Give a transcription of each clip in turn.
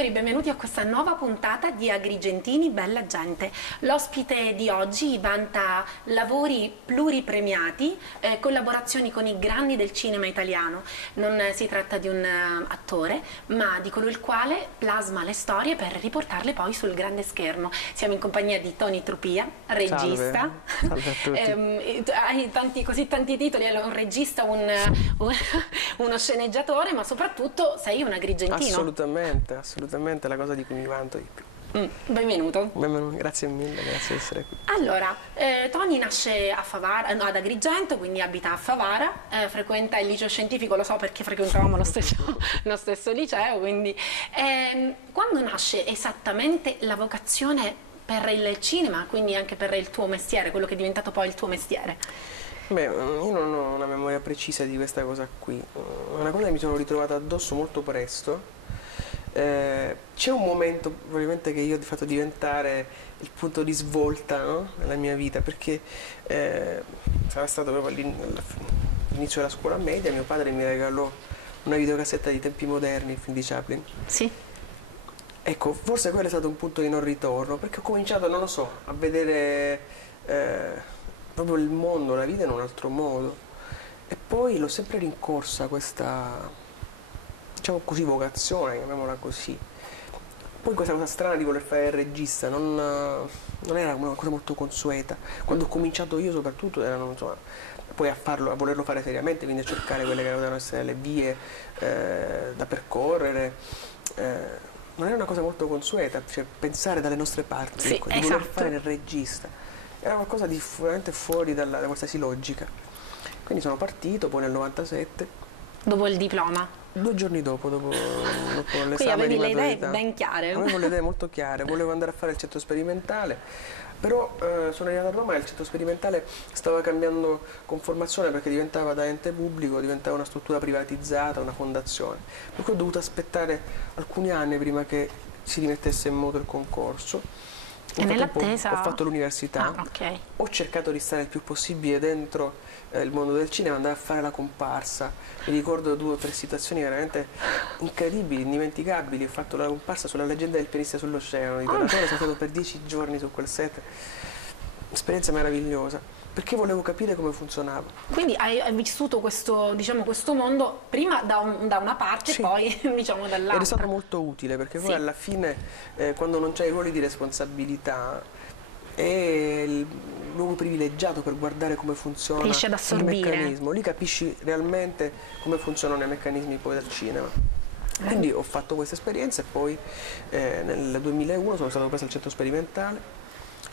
spettatori, benvenuti a questa nuova puntata di Agrigentini Bella Gente. L'ospite di oggi vanta lavori pluripremiati, collaborazioni con i grandi del cinema italiano. Non si tratta di un attore, ma di colui il quale plasma le storie per riportarle poi sul grande schermo. Siamo in compagnia di Tony Trupia, regista. Salve a tutti. Hai così tanti titoli, un regista, uno sceneggiatore, ma soprattutto sei un agrigentino. Assolutamente, è la cosa di cui mi vanto di più. Benvenuto. Benvenuto. Grazie mille, grazie di essere qui. Allora, Tony nasce a Favara, no, ad Agrigento, quindi abita a Favara, frequenta il liceo scientifico, lo so perché frequentavamo lo stesso liceo, quindi quando nasce esattamente la vocazione per il cinema, quindi anche per il tuo mestiere, quello che è diventato poi il tuo mestiere? Beh, io non ho una memoria precisa di questa cosa qui, una cosa che mi sono ritrovato addosso molto presto. C'è un momento probabilmente che io ho fatto diventare il punto di svolta, no? Nella mia vita, perché sarà stato proprio all'inizio della scuola media. Mio padre mi regalò una videocassetta di Tempi Moderni, il film di Chaplin. Sì. Ecco, forse quello è stato un punto di non ritorno, perché ho cominciato, non lo so, a vedere proprio il mondo, la vita in un altro modo, e poi l'ho sempre rincorsa questa, diciamo così, vocazione, chiamiamola così. Poi questa cosa strana di voler fare il regista non era una cosa molto consueta. Quando ho cominciato io soprattutto erano, insomma, poi a volerlo fare seriamente, quindi a cercare quelle che potevano essere le vie da percorrere. Non era una cosa molto consueta, cioè pensare dalle nostre parti, sì, ecco, di voler fare il regista. Era qualcosa di veramente fuori da qualsiasi logica. Quindi sono partito poi nel 97. Dopo il diploma? 2 giorni dopo l'esame. Quindi avevi le idee ben chiare. Avevo le idee molto chiare, volevo andare a fare il centro sperimentale, però sono arrivato a Roma e il centro sperimentale stava cambiando conformazione, perché diventava da ente pubblico, diventava una struttura privatizzata, una fondazione. Per cui ho dovuto aspettare alcuni anni prima che si rimettesse in moto il concorso. E nell'attesa ho fatto l'università, okay. Ho cercato di stare il più possibile dentro il mondo del cinema, andare a fare la comparsa. Mi ricordo 2 o 3 situazioni veramente incredibili, indimenticabili. Ho fatto la comparsa sulla Leggenda del pianista sull'oceano di Donatello, sono stato per 10 giorni su quel set, esperienza meravigliosa, perché volevo capire come funzionava. Quindi hai vissuto questo, diciamo, questo mondo prima da una parte, sì, e poi diciamo dall'altra. Ed è stato molto utile, perché poi, sì, alla fine quando non c'hai i ruoli di responsabilità è il luogo privilegiato per guardare come funziona il meccanismo. Lì capisci realmente come funzionano i meccanismi poi del cinema. Quindi ho fatto questa esperienza e poi nel 2001 sono stato preso al centro sperimentale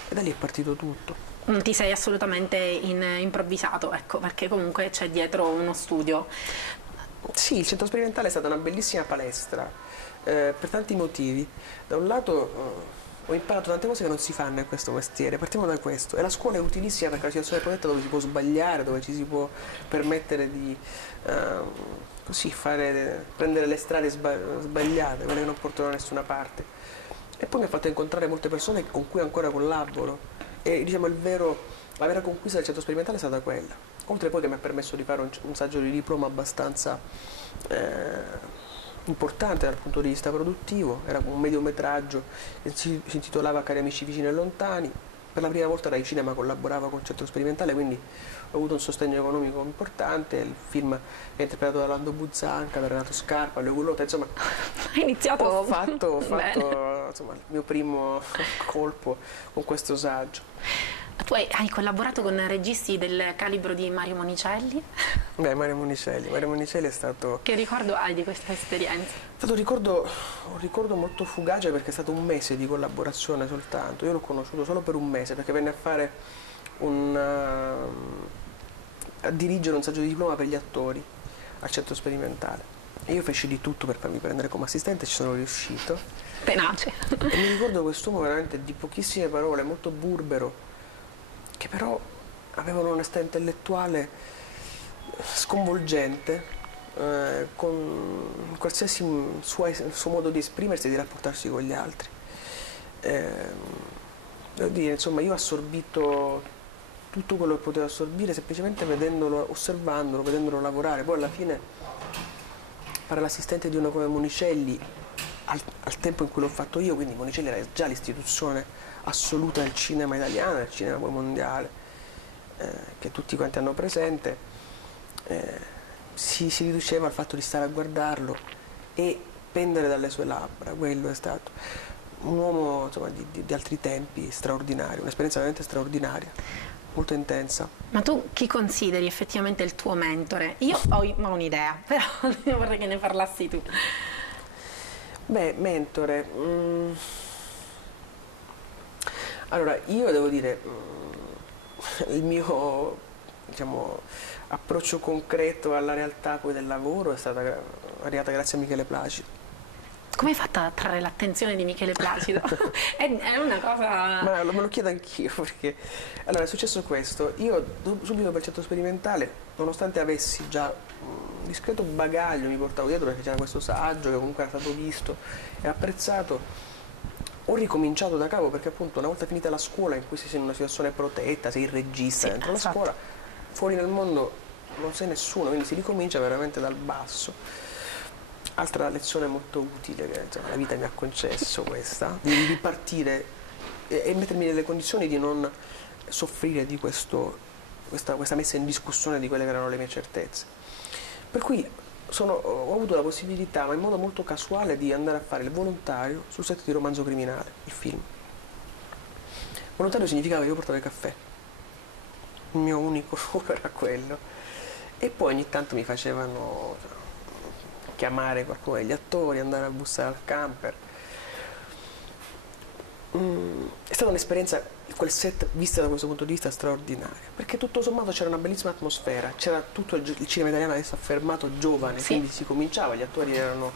e da lì è partito tutto. Non ti sei assolutamente improvvisato, ecco, perché comunque c'è dietro uno studio. Sì, il centro sperimentale è stata una bellissima palestra per tanti motivi. Da un lato ho imparato tante cose che non si fanno in questo mestiere, partiamo da questo. E la scuola è utilissima perché è una situazione protetta dove si può sbagliare, dove ci si può permettere di così prendere le strade sbagliate, quelle che non portano da nessuna parte. E poi mi ha fatto incontrare molte persone con cui ancora collaboro. E diciamo la vera conquista del centro sperimentale è stata quella. Oltre poi che mi ha permesso di fare un saggio di diploma abbastanza importante dal punto di vista produttivo. Era un mediometraggio che si intitolava Cari amici vicini e lontani. Per la prima volta Rai Cinema collaborava con il centro sperimentale, quindi ho avuto un sostegno economico importante. Il film è interpretato da Lando Buzzanca, da Renato Scarpa, Leo Gullotta, insomma hai iniziato ho fatto insomma, il mio primo colpo con questo saggio. Tu hai collaborato con registi del calibro di Mario Monicelli? Beh, Mario Monicelli è stato... Che ricordo hai di questa esperienza? È stato un ricordo molto fugace, perché è stato un mese di collaborazione soltanto. Io l'ho conosciuto solo per un mese, perché venne a fare a dirigere un saggio di diploma per gli attori al centro sperimentale. E io feci di tutto per farmi prendere come assistente e ci sono riuscito. Tenace. E mi ricordo quest'uomo veramente di pochissime parole, molto burbero, che però aveva un'onestà intellettuale sconvolgente, con qualsiasi suo modo di esprimersi e di rapportarsi con gli altri. Devo dire, insomma, io ho assorbito tutto quello che potevo assorbire semplicemente vedendolo, osservandolo, vedendolo lavorare. Poi alla fine fare l'assistente di uno come Monicelli al tempo in cui l'ho fatto io, quindi Monicelli era già l'istituzione assoluta del cinema italiano, del cinema poi mondiale, che tutti quanti hanno presente, si riduceva al fatto di stare a guardarlo e pendere dalle sue labbra. Quello è stato un uomo, insomma, di altri tempi, straordinario, un'esperienza veramente straordinaria, molto intensa. Ma tu chi consideri effettivamente il tuo mentore? Io ho un'idea, però vorrei che ne parlassi tu. Beh, mentore. Allora, io devo dire, il mio, diciamo, approccio concreto alla realtà poi del lavoro è stata arrivata grazie a Michele Placido. Come hai fatto a attrarre l'attenzione di Michele Placido? È una cosa... Ma me lo chiedo anch'io, perché allora è successo questo. Io subito per il centro sperimentale, nonostante avessi già un discreto bagaglio, mi portavo dietro perché c'era questo saggio che comunque era stato visto e apprezzato, ho ricominciato da capo perché appunto una volta finita la scuola in cui sei in una situazione protetta, sei il regista Sì, dentro la esatto. scuola, fuori nel mondo non sei nessuno, quindi si ricomincia veramente dal basso. Altra lezione molto utile che insomma, la vita mi ha concesso questa, di ripartire e mettermi nelle condizioni di non soffrire di questa messa in discussione di quelle che erano le mie certezze. Per cui ho avuto la possibilità, ma in modo molto casuale, di andare a fare il volontario sul set di Romanzo Criminale, il film. Volontario significava che io portavo il caffè, il mio unico ruolo era quello. E poi ogni tanto mi facevano chiamare qualcuno degli attori, andare a bussare al camper. È stata un'esperienza, quel set, vista da questo punto di vista, straordinaria, perché tutto sommato c'era una bellissima atmosfera, c'era tutto il cinema italiano adesso affermato giovane, Sì. quindi si cominciava, gli attori erano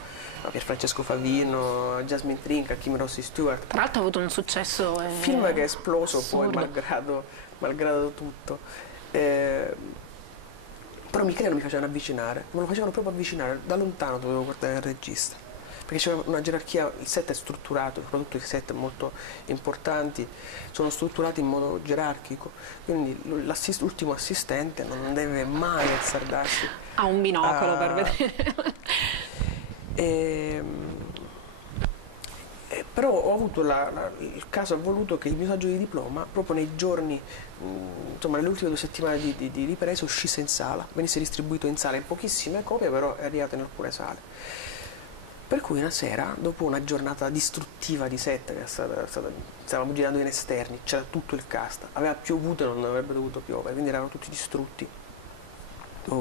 Pierfrancesco Favino, Jasmine Trinca, Kim Rossi Stewart. Tra l'altro ha avuto un successo... Film che è esploso assurdo. poi, malgrado tutto. Però Michele non mi facevano avvicinare, me lo facevano proprio avvicinare, da lontano dovevo guardare il regista, perché c'era una gerarchia, il set è strutturato, soprattutto i set molto importanti, sono strutturati in modo gerarchico, quindi l'ultimo assistente non deve mai azzardarsi. Ha un binocolo per vedere. Però ho avuto il caso ha voluto che il mio saggio di diploma, proprio nei giorni, insomma nelle ultime 2 settimane di ripresa, uscisse in sala, venisse distribuito in sala in pochissime copie, però è arrivato in alcune sale. Per cui una sera, dopo una giornata distruttiva di set, che stavamo girando in esterni, c'era tutto il cast, aveva piovuto e non avrebbe dovuto piovere, quindi eravamo tutti distrutti,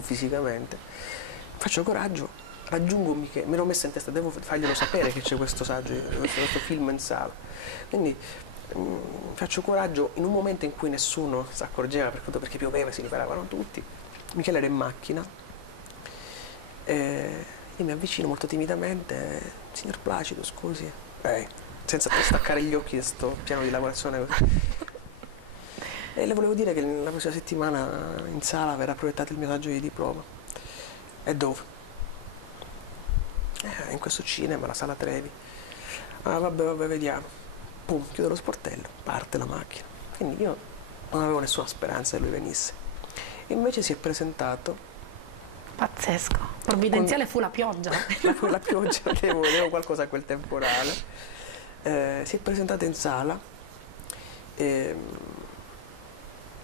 fisicamente. Faccio coraggio. Raggiungo Michele, me l'ho messa in testa, devo farglielo sapere che c'è questo saggio, questo film in sala. Quindi faccio coraggio in un momento in cui nessuno si accorgeva, perché pioveva e si riparavano tutti. Michele era in macchina, io mi avvicino molto timidamente, signor Placido, scusi, senza staccare gli occhi da sto piano di lavorazione. E le volevo dire che la prossima settimana in sala verrà proiettato il mio saggio di diploma. E dove? In questo cinema, la sala Trevi. Ah, vabbè, vediamo. Pum, chiudo lo sportello, parte la macchina. Quindi io non avevo nessuna speranza che lui venisse. Invece si è presentato. Pazzesco. Provvidenziale fu la pioggia. La pioggia, avevo qualcosa a quel temporale. Si è presentato in sala.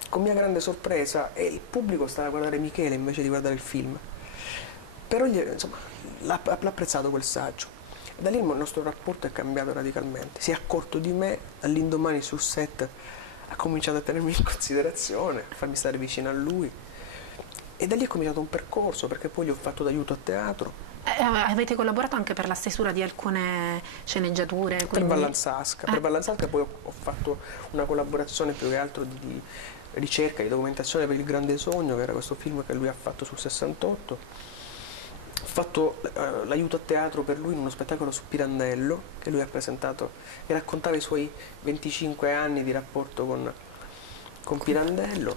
Con mia grande sorpresa, e il pubblico stava a guardare Michele invece di guardare il film. Però insomma, l'ha apprezzato quel saggio. Da lì il nostro rapporto è cambiato radicalmente. Si è accorto di me, dall'indomani sul set ha cominciato a tenermi in considerazione, a farmi stare vicino a lui. E da lì è cominciato un percorso, perché poi gli ho fatto d'aiuto a teatro. Avete collaborato anche per la stesura di alcune sceneggiature? Per Quindi... Vallanzasca. Per Vallanzasca poi ho fatto una collaborazione più che altro di ricerca, di documentazione per Il Grande Sogno, che era questo film che lui ha fatto sul 68. Ho fatto l'aiuto a teatro per lui in uno spettacolo su Pirandello che lui ha presentato, che raccontava i suoi 25 anni di rapporto con Pirandello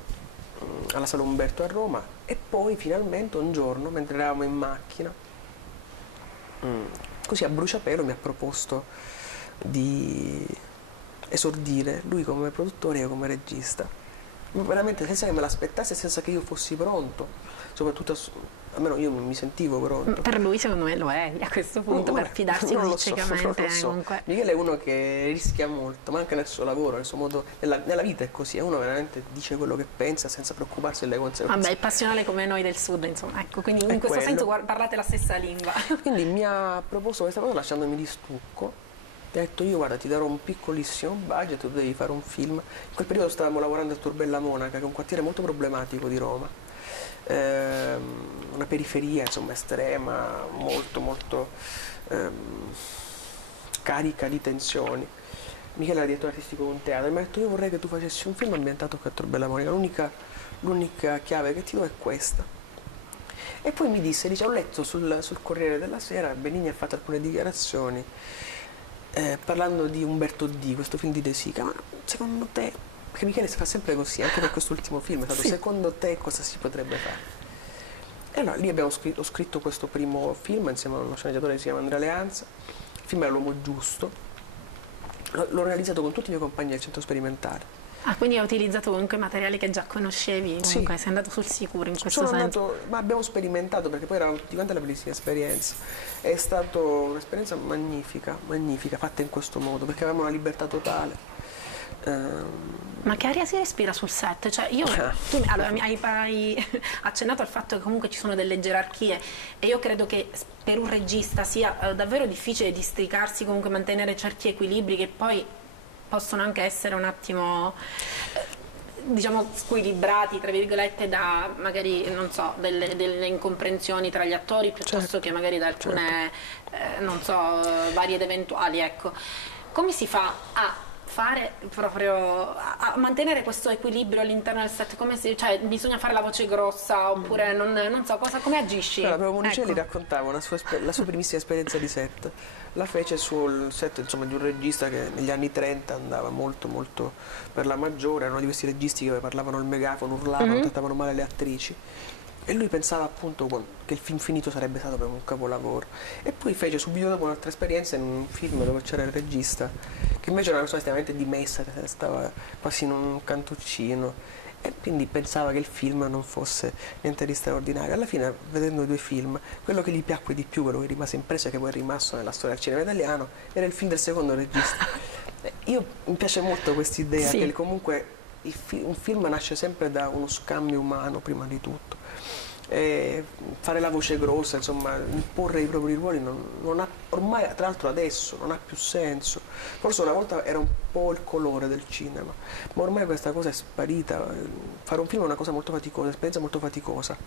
alla Sala Umberto a Roma. E poi finalmente un giorno, mentre eravamo in macchina, così a bruciapelo mi ha proposto di esordire, lui come produttore e io come regista, veramente senza che me l'aspettassi e senza che io fossi pronto, soprattutto almeno io mi sentivo pronto. Per lui secondo me lo è a questo punto, per fidarsi non così lo so, ciecamente. non lo so. Comunque. Michele è uno che rischia molto, ma anche nel suo lavoro, nel suo modo, nella vita è così, è uno veramente dice quello che pensa senza preoccuparsi delle conseguenze. Vabbè, è passionale come noi del sud, insomma, ecco, quindi in questo quello. senso parlate la stessa lingua. Quindi mi ha proposto questa cosa lasciandomi di stucco. Mi ha detto io guarda ti darò un piccolissimo budget, tu devi fare un film. In quel periodo stavamo lavorando a Tor Bella Monaca, che è un quartiere molto problematico di Roma. Una periferia insomma estrema, molto molto carica di tensioni. Michele era direttore artistico di un teatro e mi ha detto io vorrei che tu facessi un film ambientato qui a Tor Bella Monica, l'unica chiave che ti do è questa. E poi mi dice ho letto sul Corriere della Sera, Benigni ha fatto alcune dichiarazioni parlando di Umberto D, questo film di De Sica, ma secondo te, perché Michele si fa sempre così, anche per quest'ultimo film, è stato, secondo te cosa si potrebbe fare? E allora lì ho scritto questo primo film insieme a uno sceneggiatore che si chiama Andrea Leanza, il film era L'uomo giusto, l'ho realizzato con tutti i miei compagni del centro sperimentale. Ah, quindi hai utilizzato comunque materiali che già conoscevi, comunque sei andato sul sicuro in questo senso. Ma abbiamo sperimentato perché poi era tutti quanti la bellissima esperienza. È stata un'esperienza magnifica, magnifica, fatta in questo modo, perché avevamo una libertà totale. Ma che aria si respira sul set? Cioè tu allora, hai accennato al fatto che comunque ci sono delle gerarchie e io credo che per un regista sia davvero difficile districarsi, comunque mantenere certi equilibri che poi possono anche essere un attimo diciamo squilibrati tra virgolette da magari non so delle incomprensioni tra gli attori piuttosto che magari da alcune non so varie ed eventuali, ecco. Come si fa a fare proprio a mantenere questo equilibrio all'interno del set? Cioè bisogna fare la voce grossa oppure non so cosa, come agisci? Allora, proprio Monicelli raccontava la sua primissima esperienza di set, la fece sul set insomma, di un regista che negli anni 30 andava molto molto per la maggiore, era uno di questi registi che parlavano al megafono, urlavano, trattavano male le attrici. E lui pensava appunto che il film finito sarebbe stato per un capolavoro. E poi fece subito dopo un'altra esperienza in un film dove c'era il regista, che invece era una persona estremamente dimessa, che stava quasi in un cantuccino. E quindi pensava che il film non fosse niente di straordinario. Alla fine, vedendo i due film, quello che gli piacque di più, quello che rimase impresso e che poi è rimasto nella storia del cinema italiano, era il film del secondo regista. Mi piace molto questa idea, che comunque un film nasce sempre da uno scambio umano prima di tutto. E fare la voce grossa, insomma, imporre i propri ruoli non ha, ormai tra l'altro adesso non ha più senso. Forse una volta era un po' il colore del cinema, ma ormai questa cosa è sparita. Fare un film è una cosa molto faticosa, un'esperienza molto faticosa.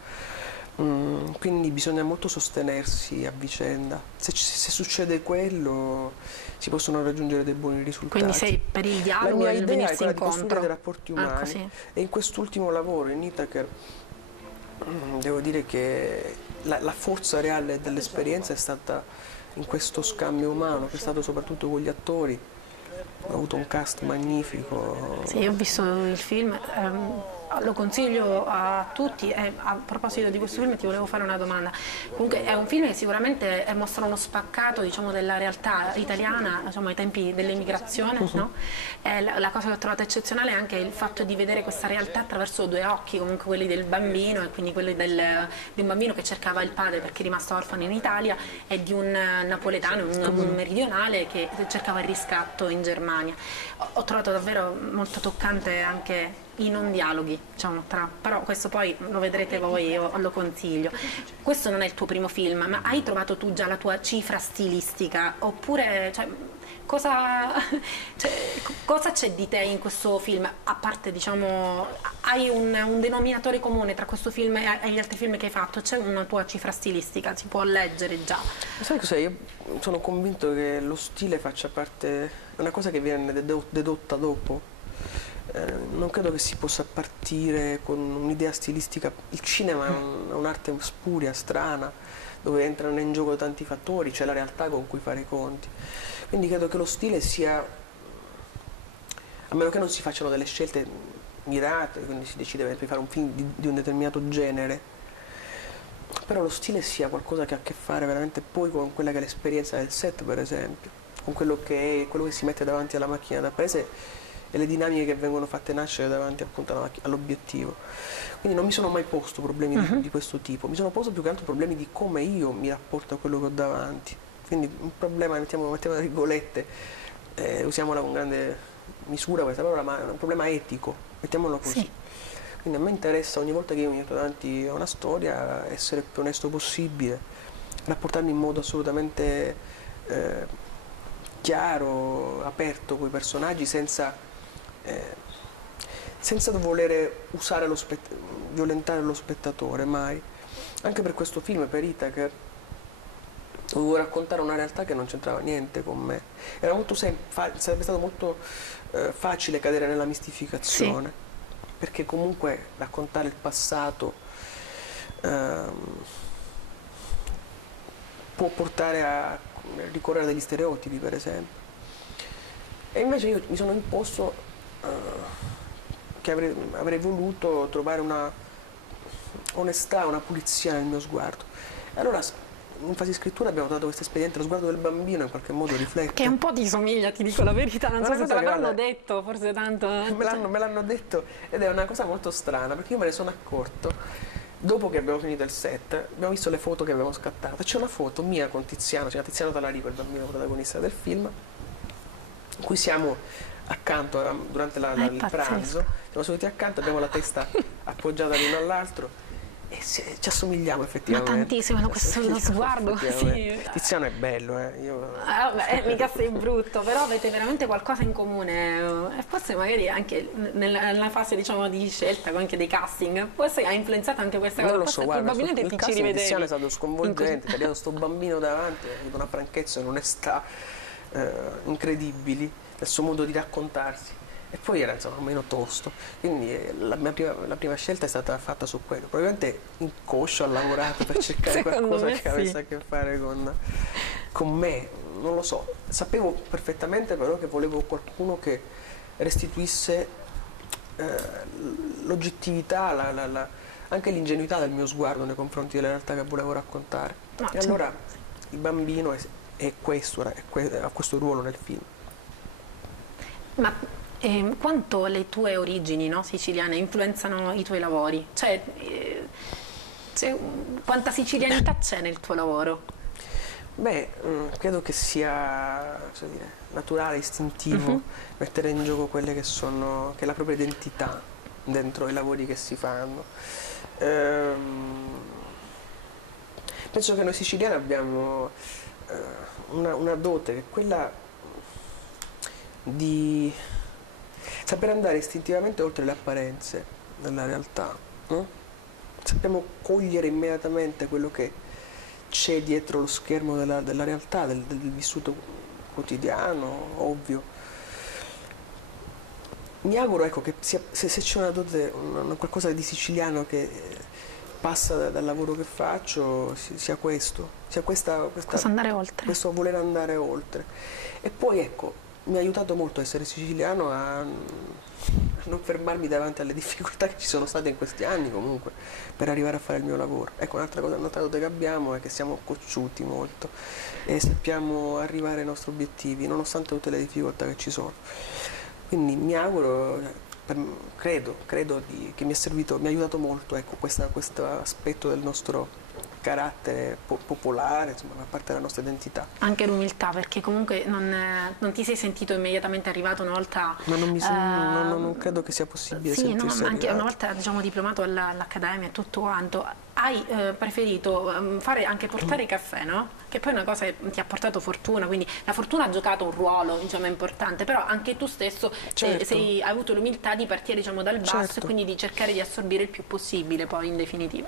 Quindi bisogna molto sostenersi a vicenda. Se succede quello si possono raggiungere dei buoni risultati. Quindi sei per il dialogo e il venirsi quella incontro. di costruire dei rapporti umani. Così. E in quest'ultimo lavoro in Itaker devo dire che la forza reale dell'esperienza è stata in questo scambio umano, che è stato soprattutto con gli attori. Ho avuto un cast magnifico. Sì, io ho visto il film, lo consiglio a tutti e a proposito di questo film ti volevo fare una domanda. Comunque è un film che sicuramente mostra uno spaccato, diciamo, della realtà italiana, diciamo, ai tempi dell'emigrazione, no? La cosa che ho trovato eccezionale è anche il fatto di vedere questa realtà attraverso due occhi, comunque quelli del bambino e quindi quelli di un bambino che cercava il padre perché è rimasto orfano in Italia e di un napoletano, un meridionale che cercava il riscatto in Germania. Ho trovato davvero molto toccante anche i non dialoghi, diciamo, però questo poi lo vedrete voi, io lo consiglio. Questo non è il tuo primo film, ma hai trovato tu già la tua cifra stilistica? Oppure cosa c'è di te in questo film? A parte, diciamo, hai un denominatore comune tra questo film e gli altri film che hai fatto? C'è una tua cifra stilistica? Si può leggere già? Sai cos'è? Io sono convinto che lo stile faccia parte, è una cosa che viene dedotta dopo. Non credo che si possa partire con un'idea stilistica. Il cinema è un'arte spuria, strana, dove entrano in gioco tanti fattori, c'è la realtà con cui fare i conti. Quindi credo che lo stile sia, a meno che non si facciano delle scelte mirate, quindi si decide di fare un film di un determinato genere, però lo stile sia qualcosa che ha a che fare veramente poi con quella che è l'esperienza del set, per esempio, con quello che si mette davanti alla macchina da prese e le dinamiche che vengono fatte nascere davanti appunto all'obiettivo. Quindi non mi sono mai posto problemi di questo tipo, mi sono posto più che altro problemi di come io mi rapporto a quello che ho davanti. Quindi un problema, mettiamo tra virgolette, usiamola con grande misura questa parola, ma è un problema etico, mettiamolo così. Sì. Quindi a me interessa ogni volta che io mi metto davanti a una storia essere il più onesto possibile, rapportarmi in modo assolutamente chiaro, aperto con i personaggi senza voler usare violentare lo spettatore, mai. Anche per questo film, per Itaker, dovevo raccontare una realtà che non c'entrava niente con me. Era molto sarebbe stato molto facile cadere nella mistificazione, sì, perché comunque raccontare il passato può portare a ricorrere a degli stereotipi, per esempio. E invece io mi sono imposto che avrei voluto trovare una onestà, una pulizia nel mio sguardo. E allora in fase di scrittura abbiamo dato questo espediente, lo sguardo del bambino in qualche modo riflette. Che un po' ti somiglia, ti dico la verità, non so se te l'hanno detto, forse tanto. Me l'hanno detto ed è una cosa molto strana, perché io me ne sono accorto dopo che abbiamo finito il set, abbiamo visto le foto che avevamo scattato. C'è una foto mia con Tiziano, cioè Tiziano Talarico, il bambino protagonista del film, in cui siamo accanto durante il pranzo, siamo seduti accanto, abbiamo la testa appoggiata l'uno all'altro e ci assomigliamo effettivamente. Ma tantissimo, hanno questo sguardo. Sì. Tiziano è bello, mica sei brutto, però avete veramente qualcosa in comune e forse magari anche nella fase, diciamo, di scelta anche dei casting, forse ha influenzato anche questa cosa. Non lo so, guarda, probabilmente il casting di Tiziano è stato sconvolgente, ha tagliato sto bambino davanti, ha avuto una franchezza e un'onestà incredibili nel suo modo di raccontarsi. E poi era insomma meno tosto, quindi la prima scelta è stata fatta su quello. Probabilmente inconscio ha lavorato per cercare qualcosa che avesse a che fare con me, non lo so. Sapevo perfettamente però che volevo qualcuno che restituisse l'oggettività, anche l'ingenuità del mio sguardo nei confronti della realtà che volevo raccontare. E allora il bambino ha questo ruolo nel film. Ma quanto le tue origini, no, siciliane influenzano i tuoi lavori? Cioè, quanta sicilianità c'è nel tuo lavoro? Beh, credo che sia naturale, istintivo mettere in gioco quelle che è la propria identità dentro i lavori che si fanno. Penso che noi siciliani abbiamo una dote, che è quella di saper andare istintivamente oltre le apparenze della realtà, no? Sappiamo cogliere immediatamente quello che c'è dietro lo schermo della realtà, del vissuto quotidiano, ovvio. Mi auguro, ecco, che se c'è una dote, qualcosa di siciliano che passa dal lavoro che faccio, sia questo, sia questa andare oltre. Questo voler andare oltre. E poi, ecco, mi ha aiutato molto essere siciliano a non fermarmi davanti alle difficoltà che ci sono state in questi anni comunque per arrivare a fare il mio lavoro. Ecco, un'altra dote che abbiamo è che siamo cocciuti molto e sappiamo arrivare ai nostri obiettivi nonostante tutte le difficoltà che ci sono. Quindi mi auguro, credo che mi ha aiutato molto, ecco, questo aspetto del nostro carattere popolare, insomma, fa parte della nostra identità. Anche l'umiltà, perché comunque non ti sei sentito immediatamente arrivato una volta. Ma non credo che sia possibile. Sì, no, anche arrivato. Una volta, diciamo, diplomato all'accademia e tutto quanto, hai preferito portare caffè, no? Che poi è una cosa che ti ha portato fortuna, quindi la fortuna ha giocato un ruolo, diciamo, importante, però anche tu stesso hai avuto l'umiltà di partire, diciamo, dal basso e quindi di cercare di assorbire il più possibile poi in definitiva.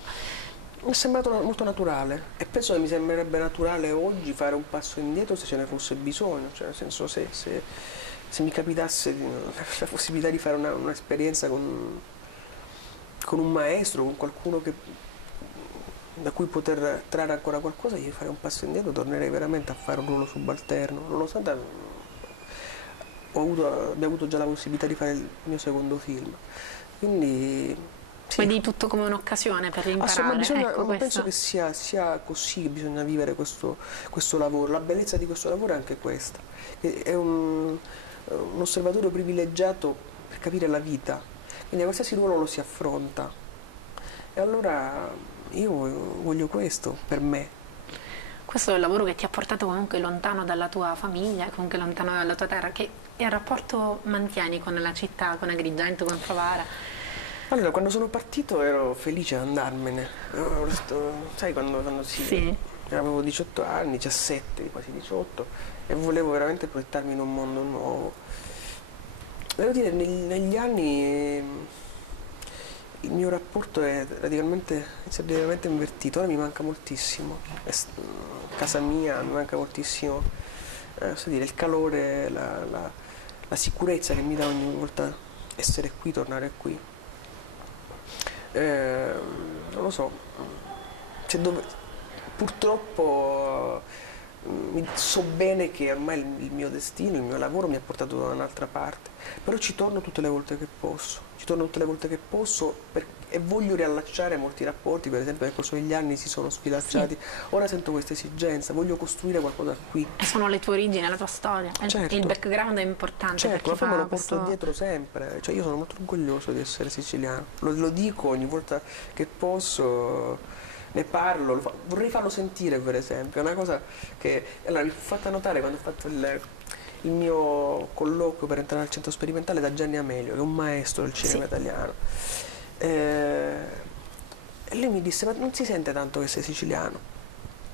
Mi è sembrato molto naturale e penso che mi sembrerebbe naturale oggi fare un passo indietro se ce ne fosse bisogno, cioè nel senso se mi capitasse la possibilità di fare un'esperienza con un maestro, con qualcuno da cui poter trarre ancora qualcosa, io farei un passo indietro, tornerei veramente a fare un ruolo subalterno, nonostante abbia avuto già la possibilità di fare il mio secondo film. Quindi vedi tutto come un'occasione per imparare. Penso che sia così che bisogna vivere questo lavoro. La bellezza di questo lavoro è anche questa, che è uno osservatorio privilegiato per capire la vita, quindi a qualsiasi ruolo lo si affronta. E allora io voglio questo per me. Questo è il lavoro che ti ha portato comunque lontano dalla tua famiglia, comunque lontano dalla tua terra. Che rapporto mantieni con la città, con Agrigento, con Favara? Allora, quando sono partito ero felice di andarmene. Sai, quando Sì. avevo 18 anni, 17, quasi 18, e volevo veramente proiettarmi in un mondo nuovo. Devo dire, negli anni il mio rapporto si è radicalmente invertito. Ora mi manca moltissimo. Casa mia mi manca moltissimo, il calore, la sicurezza che mi dà ogni volta essere qui, tornare qui. Non lo so, purtroppo so bene che ormai il mio destino, il mio lavoro mi ha portato da un'altra parte, però ci torno tutte le volte che posso, e voglio riallacciare molti rapporti, per esempio nel corso degli anni si sono sfilacciati, ora sento questa esigenza, voglio costruire qualcosa qui. E sono le tue origini, la tua storia, Certo. il background è importante. Certo, per chi ma poi me lo fa porto dietro sempre, cioè io sono molto orgoglioso di essere siciliano, lo dico ogni volta che posso, ne parlo, vorrei farlo sentire per esempio, è una cosa che allora, mi fu fatta notare quando ho fatto il mio colloquio per entrare al centro sperimentale da Gianni Amelio, che è un maestro del cinema italiano. E lui mi disse: ma non si sente tanto che sei siciliano?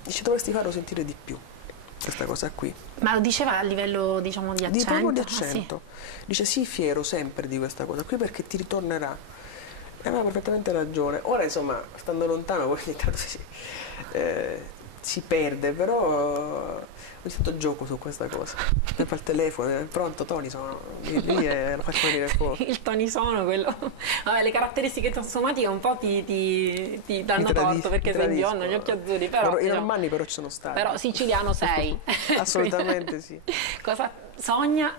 Dice: dovresti farlo sentire di più, questa cosa qui. Ma lo diceva a livello, diciamo, di accento? Proprio di accento. Sì. Dice: sii fiero sempre di questa cosa qui perché ti ritornerà. E aveva perfettamente ragione. Ora, insomma, stando lontano, poi ogni tanto si perde, però ogni tanto gioco su questa cosa. Mi fa il telefono, pronto Tony, sono lì e lo faccio venire fuori. Il tonisono, quello. Vabbè, le caratteristiche trasformatiche un po' ti danno torto perché sei biondo, gli occhi azzurri. Però, I normanni però ci sono stati. Però siciliano sei. Assolutamente sì. Cosa sogna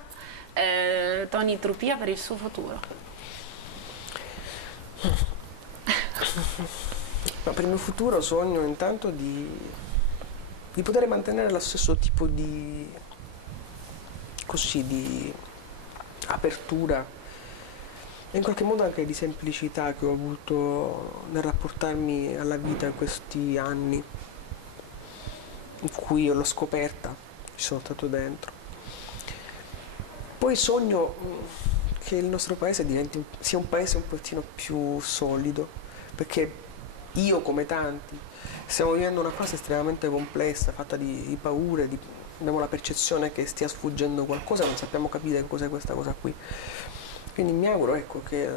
Tony Trupia per il suo futuro? Ma per il mio futuro sogno intanto di poter mantenere lo stesso tipo di apertura e in qualche modo anche di semplicità che ho avuto nel rapportarmi alla vita in questi anni in cui l'ho scoperta, ci sono stato dentro. Poi sogno che il nostro paese sia un paese un pochettino più solido, perché io come tanti stiamo vivendo una fase estremamente complessa, fatta di paure, abbiamo la percezione che stia sfuggendo qualcosa, non sappiamo capire cos'è questa cosa qui. Quindi mi auguro, ecco, che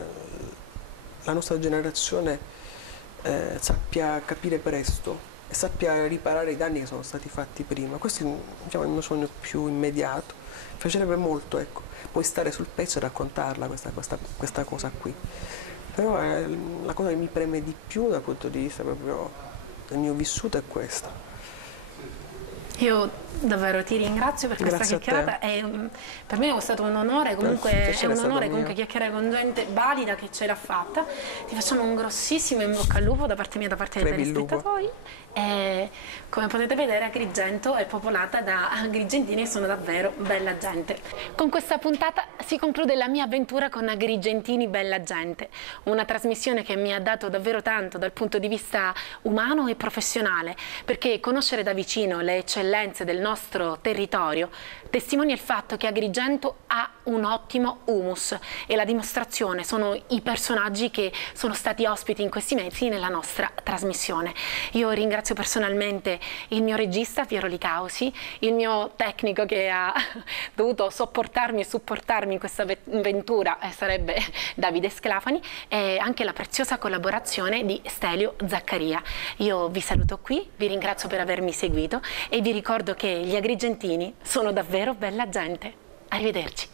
la nostra generazione sappia capire presto e sappia riparare i danni che sono stati fatti prima. Questo è, diciamo, il mio sogno più immediato. Mi piacerebbe molto, ecco, poi stare sul pezzo e raccontarla questa cosa qui. Però la cosa che mi preme di più dal punto di vista proprio del mio vissuto è questa. Io davvero ti ringrazio per questa chiacchierata. Per me è stato un onore, comunque è un onore comunque chiacchierare con gente valida che ce l'ha fatta. Ti facciamo un grossissimo in bocca al lupo da parte mia e da parte dei telespettatori. E come potete vedere Agrigento è popolata da agrigentini che sono davvero bella gente. Con questa puntata si conclude la mia avventura con Agrigentini bella gente, una trasmissione che mi ha dato davvero tanto dal punto di vista umano e professionale, perché conoscere da vicino le eccellenze del nostro territorio testimonia il fatto che Agrigento ha un ottimo humus e la dimostrazione sono i personaggi che sono stati ospiti in questi mesi nella nostra trasmissione. Io ringrazio personalmente il mio regista Piero Licausi, il mio tecnico che ha dovuto sopportarmi e supportarmi in questa avventura sarebbe Davide Sclafani, e anche la preziosa collaborazione di Stelio Zaccaria. Io vi saluto qui, vi ringrazio per avermi seguito e vi ricordo che gli agrigentini sono davvero bella gente. Arrivederci.